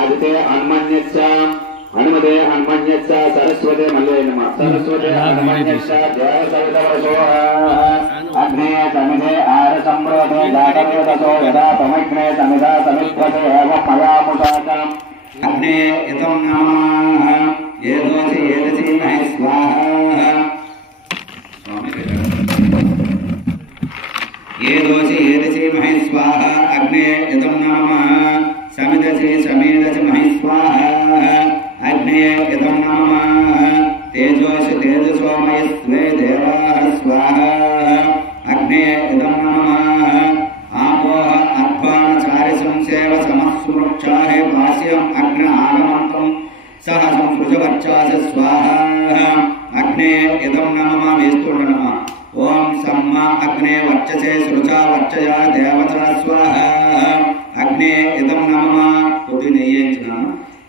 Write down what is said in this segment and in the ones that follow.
आदिते हनुमन्यच्च हनुमते हनुमन्यच्च सरस्वते मल्ले नमः सरस्वते हनुमन्यच्च जय सवितवसोः अग्ने समिधे आर संप्रोते जातवेदसो यदा तमग्ने समिधा समित्वते एवं मया मुसाकम् अग्ने यतं नमः येदोसि येदसि महे स्वाहा येदोसि येदसि महे स्वाहा अग्ने यतं नमः समिदसि समेदसि महे स्वाहा अग्ने यतं नमः तेजोसि तेजसो महे स्वे देवाः स्वाहा अग्ने यतं नमः आपोह अर्भाणचारिसंसेव समस्वृक्षाहे वास्यम् अग्न आगमन्तं सह संसृजवर्चास स्वाहा अग्ने यतं नमः वेस्तुर्ण नमः ओम सम्मा अग्ने वर्चसे सृजा वर्चया देवता स्वाहा अग्ने यतं नमः कोटिनेयेंचना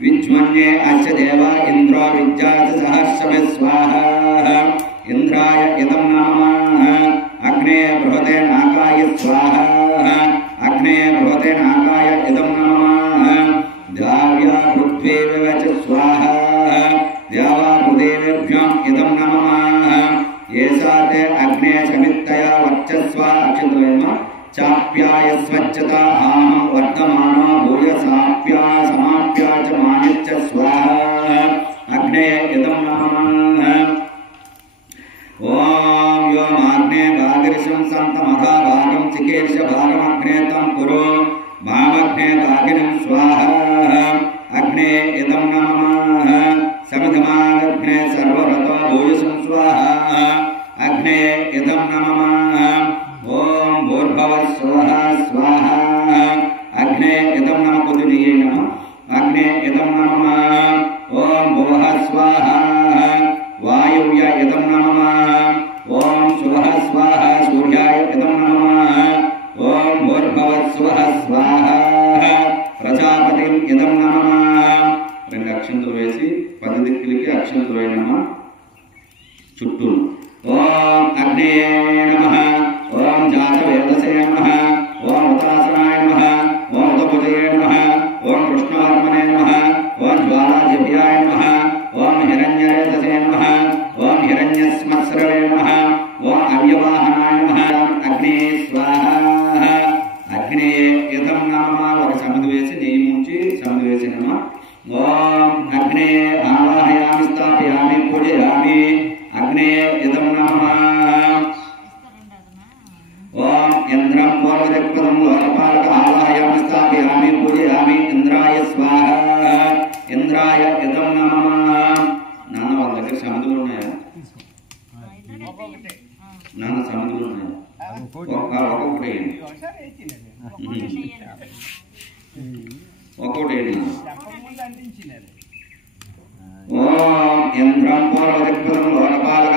विज्वन्ये अस्य देवा इंद्रो विद्यास सहस्रमे स्वाहा इंद्राय यतं नमः अग्ने बृहते नागाय स्वाहा अग्ने बृहते नागाय यतं नमः द्याव्या पृथ्वीर्य च स्वाहा द्यावा पृथिव्यां यतं नमः येसाते अग्ने समित्तया वर्चस्वा अक्षतलेम चाप्याय स्वच्छता आम वर्धमानो भूयसाप्या समाप्या च मानिच्च स्वाहा अग्ने यतं नमः ओम यो माग्ने भागिरिशं संतमधा भागं चिकीर्ष भागमग्ने तं कुरु भामग्ने भागिनं स्वाहा अग्ने यतं नमः समिधमाग्ने सर्वरतो भूयसं स्वाहा अग्ने यतं नमः ओम भूर्भुवः स्वः स्वाहा अग्ने यतं नमः कुदिनीये नमः अग्ने यतं नमः ओम भुवः स्वाहा वायुव्य यतं नमः ओम शुभः स्वाहा सूर्याय यतं नमः ओम भूर्भुवः स्वः स्वाहा प्रजापतिं यतं नमः రెండు అక్షంతలు వేసి 10 దిక్కులకి అక్షంతలు వేయనమా చుట్టూ ఓం అగ్నే నమః ఓం జాతవేదసే నమః ఓం ఉత్తరాసనాయ నమః ఓం ఉత్తపుజయే నమః ఓం కృష్ణవర్మణే నమః ఓం జ్వాలాజిభ్యాయ నమః ఓం హిరణ్యరేతసే నమః ఓం హిరణ్యస్మత్స్రవే నమః ఓం అవ్యవాహనాయ నమః అగ్నే స్వాహా అగ్నే యతం నమః ఒక సమిధి వేసి నెయ్యి ముంచి సమిధి వేసి నమః ओम अग्ने आवाहयामि स्थापयामि पूजयामि अग्ने यतं नमः ओम इंद्रं पूर्वदिक्पदं लोकपालक आवाहयामि स्थापयामि पूजयामि इंद्राय स्वाहा इंद्राय यतं नमः नाना వాళ్ళ దగ్గర సమిధులు ఉన్నాయా నాన్న సమిధులు ఉన్నాయా ఒక్కొక్కటి ఒక్కొక్కటి ఓం ఇంద్రం పూర్వదిక్పదం లోకపాలక